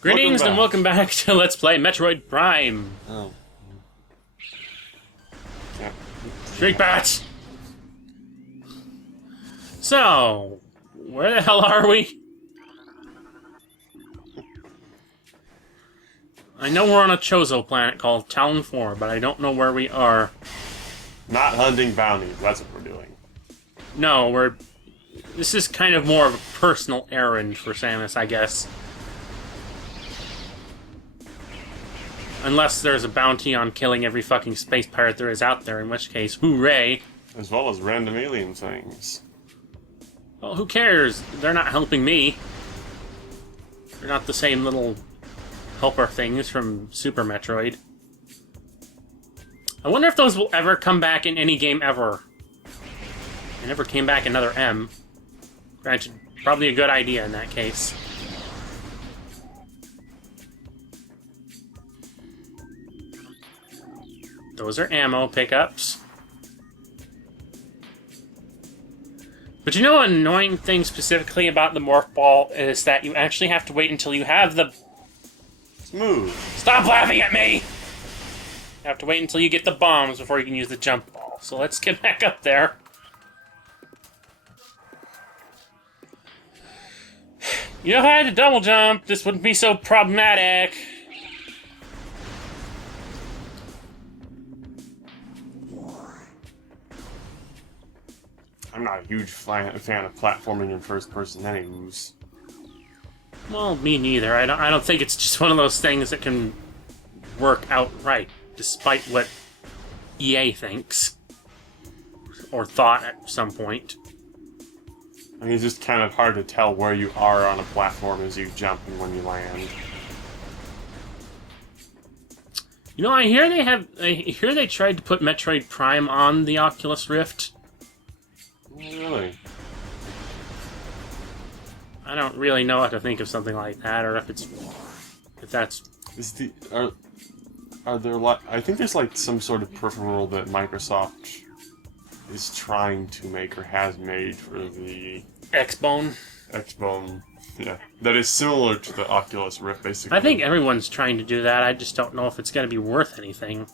Greetings and welcome back to Let's Play Metroid Prime. Oh. Yeah. Streak bats! So, where the hell are we? I know we're on a Chozo planet called Talon 4, but I don't know where we are. Not hunting bounties, that's what we're doing. No, this is kind of more of a personal errand for Samus, I guess. Unless there's a bounty on killing every fucking space pirate there is out there, in which case, hooray! As well as random alien things. Well, who cares? They're not helping me. They're not the same little helper things from Super Metroid. I wonder if those will ever come back in any game ever. They never came back in another M. Granted, probably a good idea in that case. Those are ammo pickups. But you know an annoying thing specifically about the Morph Ball is that you actually have to wait until you have the... Smooth. Stop laughing at me! You have to wait until you get the bombs before you can use the jump ball. So let's get back up there. You know, if I had to double jump, this wouldn't be so problematic. I'm not a huge fan of platforming in first person anyways. Well, me neither. I don't think it's just one of those things that can work out right, despite what EA thinks. Or thought at some point. I mean, it's just kind of hard to tell where you are on a platform as you jump and when you land. You know, I hear they tried to put Metroid Prime on the Oculus Rift. Really? I don't really know what to think of something like that, or if that's... Are there I think there's like some sort of peripheral that Microsoft is trying to make or has made for the X-Bone? X-Bone, yeah. That is similar to the Oculus Rift, basically. I think everyone's trying to do that, I just don't know if it's going to be worth anything.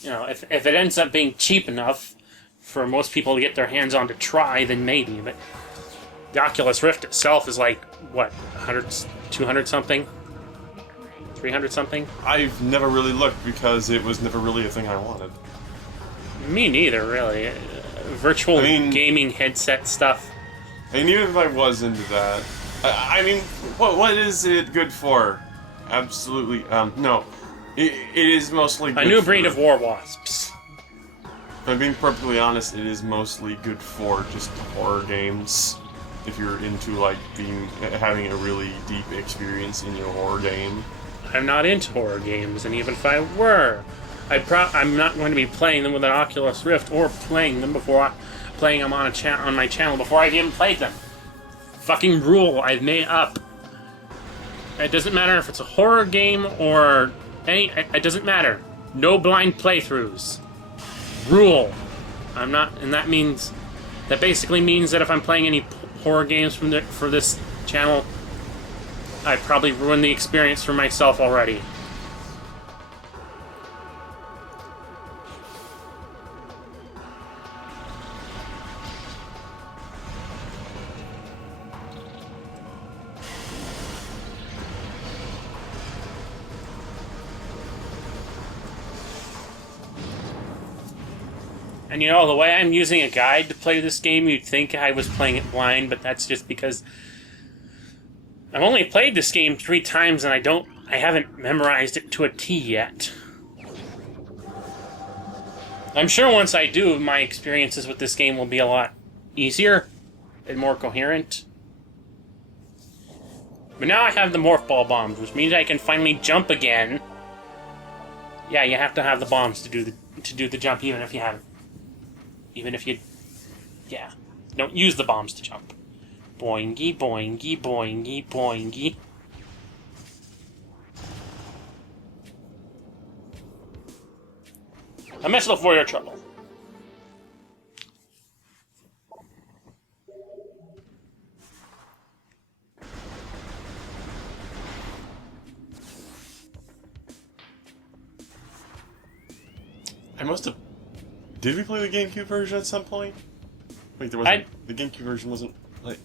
You know, if it ends up being cheap enough for most people to get their hands on to try, then maybe, but the Oculus Rift itself is like, what, 100, 200 something? 300 something? I've never really looked because it was never really a thing I wanted. Me neither, really. Virtual gaming headset stuff. And even if I was into that, I mean, what is it good for? Absolutely, no. It is mostly good a new breed of war wasps. If I'm being perfectly honest, it is mostly good for just horror games. If you're into, like, having a really deep experience in your horror game. I'm not into horror games, and even if I were, I'm not going to be playing them with an Oculus Rift or playing them on my channel before I've even played them. Fucking rule I've made up. It doesn't matter if it's a horror game or it doesn't matter. No blind playthroughs. Rule. And that basically means that if I'm playing any horror games for this channel, I probably ruined the experience for myself already. And you know, the way I'm using a guide to play this game, you'd think I was playing it blind, but that's just because I've only played this game 3 times and I haven't memorized it to a T yet. I'm sure once I do, my experiences with this game will be a lot easier and more coherent. But now I have the Morph Ball bombs, which means I can finally jump again. Yeah, you have to have the bombs to do the jump, even if you don't use the bombs to jump. Boingy, boingy, boingy, boingy. A mess for your trouble. must have... Did we play the GameCube version at some point? Wait, there wasn't... The GameCube version wasn't... like.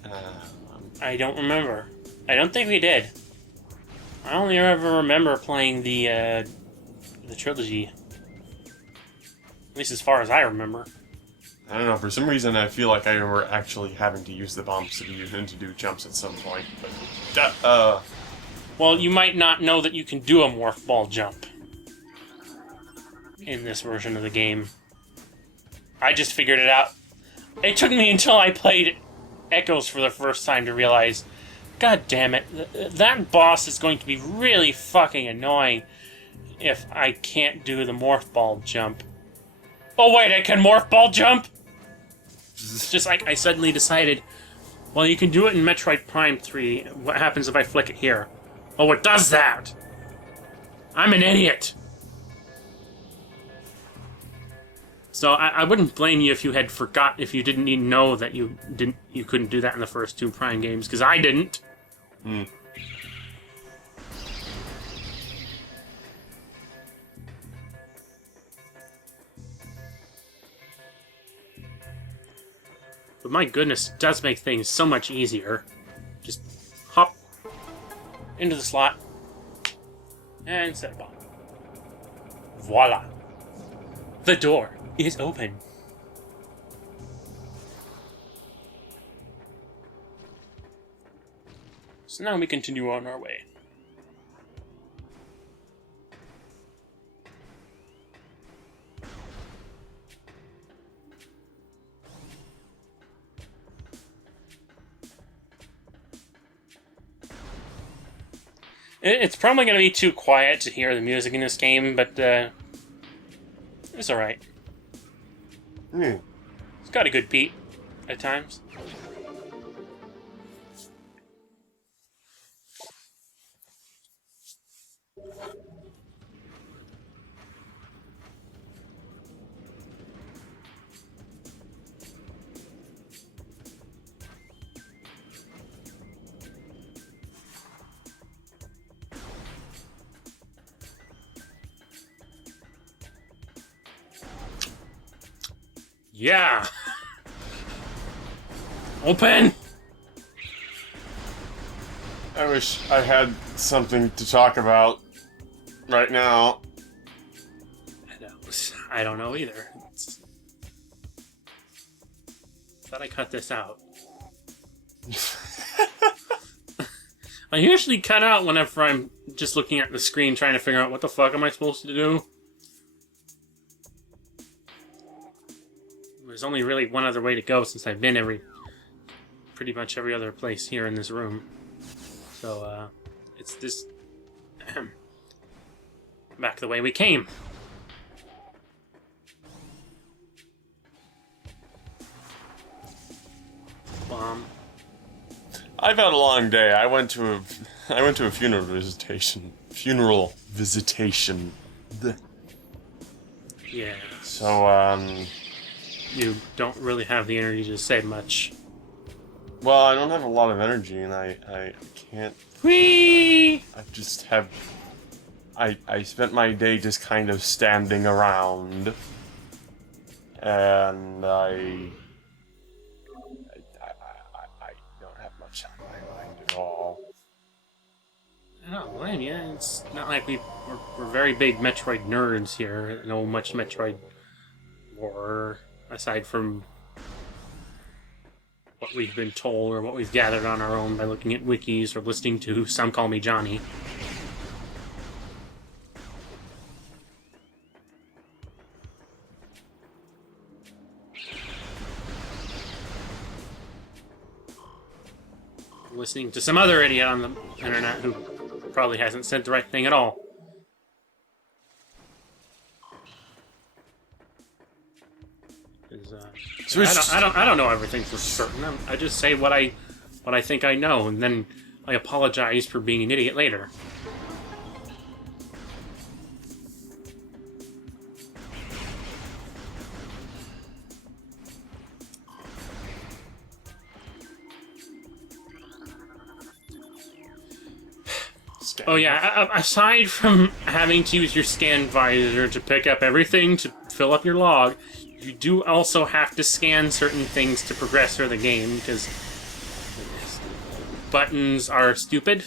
I don't remember. I don't think we did. I only ever remember playing the Trilogy. At least as far as I remember. I don't know, for some reason I feel like I remember actually having to use the bombs to do jumps at some point, but... Well, you might not know that you can do a morph ball jump in this version of the game. I just figured it out. It took me until I played Echoes for the first time to realize, God damn it, that boss is going to be really fucking annoying if I can't do the morph ball jump. Oh wait, I can morph ball jump? Just like I suddenly decided, well, you can do it in Metroid Prime 3. What happens if I flick it here? Oh, it does that! I'm an idiot! So I wouldn't blame you if you had if you didn't even know that you couldn't do that in the first two Prime games, because I didn't. Hmm. But my goodness, it does make things so much easier. Just hop into the slot and set a bomb. Voila! The door is open. So now we continue on our way. It's probably going to be too quiet to hear the music in this game, but it's alright. It's got a good beat at times. Yeah! Open! I wish I had something to talk about right now. I don't know either. Thought I cut this out. I usually cut out whenever I'm just looking at the screen trying to figure out what the fuck am I supposed to do. There's only really one other way to go since I've been pretty much every other place here in this room. So, it's this... back the way we came. Bomb. I've had a long day. I went to a funeral visitation. Yeah. So, you don't really have the energy to say much. well, I don't have a lot of energy, and I can't... Whee! I spent my day just kind of standing around, and I don't have much on my mind at all. I don't blame you. It's not like we're very big Metroid nerds here. Know much Metroid lore, aside from what we've been told or what we've gathered on our own by looking at wikis or listening to Some Call Me Johnny. Listening to some other idiot on the internet who probably hasn't said the right thing at all. I don't know everything for certain. I just say what I think I know, and then I apologize for being an idiot later. Oh yeah, aside from having to use your scan visor to pick up everything to fill up your log, you do also have to scan certain things to progress through the game, because buttons are stupid.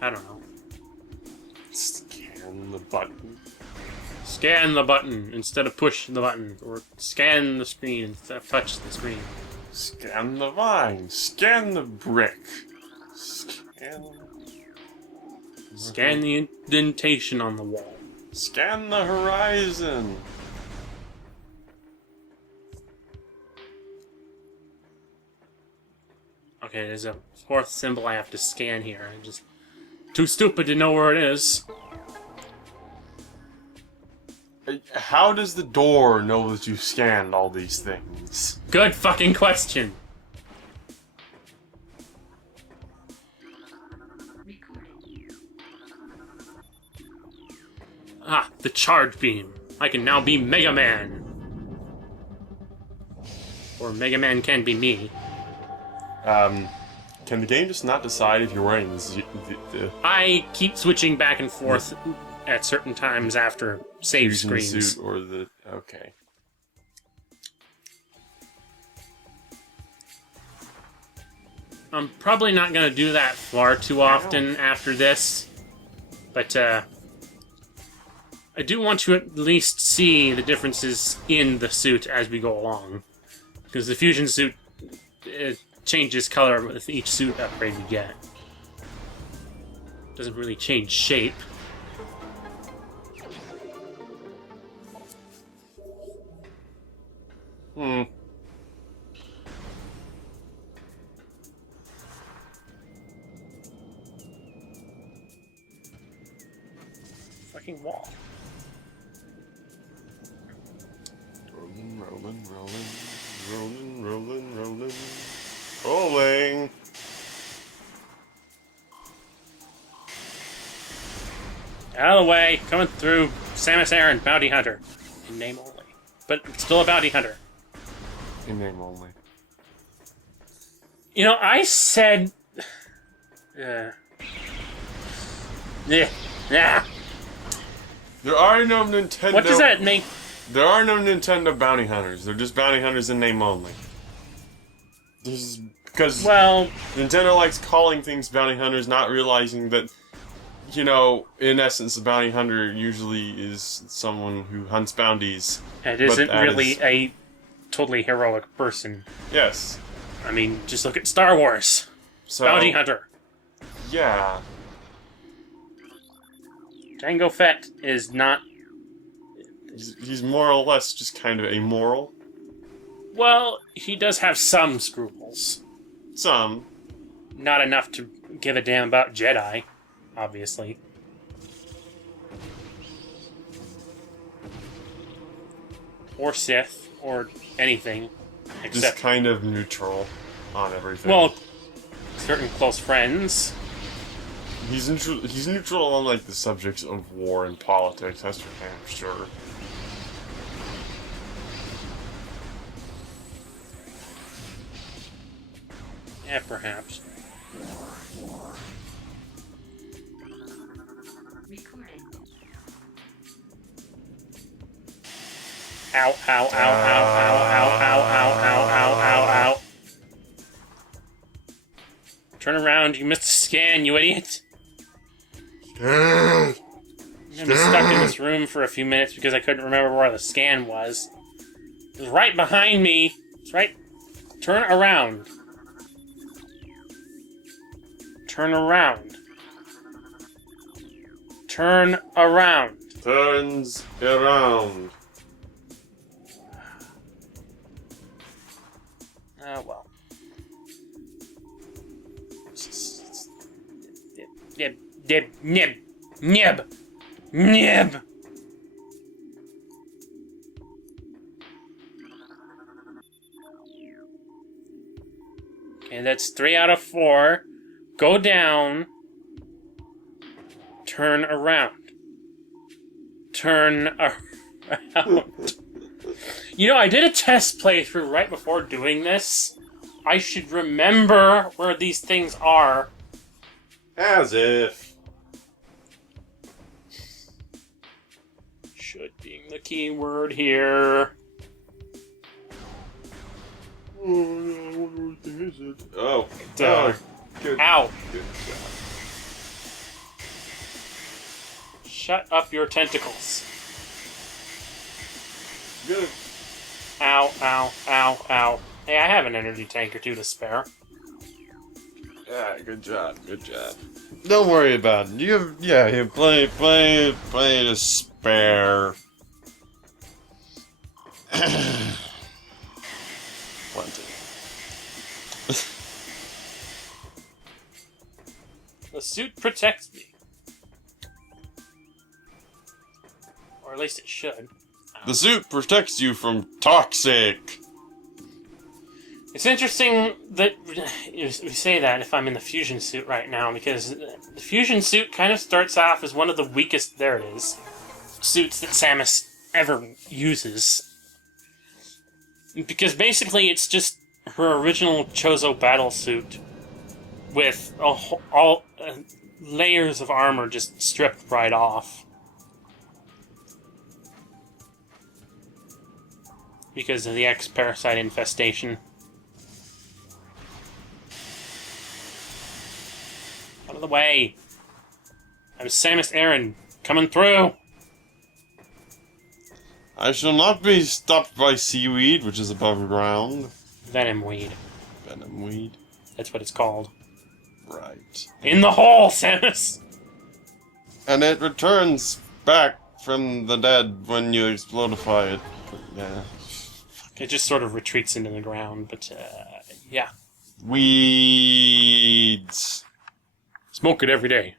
I don't know. Scan the button. Scan the button instead of push the button, or scan the screen instead of touch the screen. Scan the vine. Scan the brick. Scan the indentation on the wall. Scan the horizon. Okay, there's a fourth symbol I have to scan here. I'm just too stupid to know where it is. How does the door know that you scanned all these things? Good fucking question. Ah, the charge beam. I can now be Mega Man. Or Mega Man can be me. Can the game just not decide if you're wearing the I keep switching back and forth at certain times after save fusion screens. suit or the... Okay. I'm probably not going to do that far too often after this. But, I do want to at least see the differences in the suit as we go along. Because the fusion suit changes color with each suit upgrade you get. Doesn't really change shape. Fucking wall. Rolling. Rolling. Out of the way, coming through, Samus Aran, bounty hunter. In name only. But still a bounty hunter. In name only. You know, I said... Yeah. There are no Nintendo... What does that make? There are no Nintendo bounty hunters. They're just bounty hunters in name only. This is because Well, Nintendo likes calling things bounty hunters, not realizing that, you know, in essence, a bounty hunter usually is someone who hunts bounties. it isn't that really is- a totally heroic person. Yes. I mean, just look at Star Wars. So, Bounty hunter. Yeah. Jango Fett is not... He's more or less just kind of amoral. Well, he does have some scruples. Some. Not enough to give a damn about Jedi, obviously. Or Sith, or anything. Just Except, kind of neutral on everything. well, certain close friends. He's neutral on, like, the subjects of war and politics, that's for damn sure. Yeah, perhaps. Ow, ow, ow, ow, ow, ow, ow, ow, ow, ow, ow, ow. Turn around, you missed the scan, you idiot. I'm gonna be stuck in this room for a few minutes because I couldn't remember where the scan was. It was right behind me. It's right. Turn around. Turn around. Turn around. Turns around. Oh, well. Nib. Okay, that's 3 out of 4. Go down. Turn around. Turn around. You know, I did a test playthrough right before doing this. I should remember where these things are. As if. Should being the key word here. What is it? Oh. Good. Ow. Good job. Shut up your tentacles. Good. Ow, ow, ow, ow. Hey, I have an energy tank or two to spare. Yeah, good job. Good job. Don't worry about it. You play to spare. Plenty. The suit protects me. Or at least it should. The suit protects you from toxic. It's interesting that we say that if I'm in the fusion suit right now, because the fusion suit kind of starts off as one of the weakest, there it is, suits that Samus ever uses. Because basically it's just her original Chozo battle suit with all layers of armor just stripped right off. Because of the X-Parasite infestation. Out of the way! I'm Samus Aran, coming through! I shall not be stopped by seaweed, which is above ground. Venom weed. Venom weed. That's what it's called. Right. In the hole, Samus! And it returns back from the dead when you explodify it. Yeah. It just sort of retreats into the ground, but, yeah. Weeds. Smoke it every day.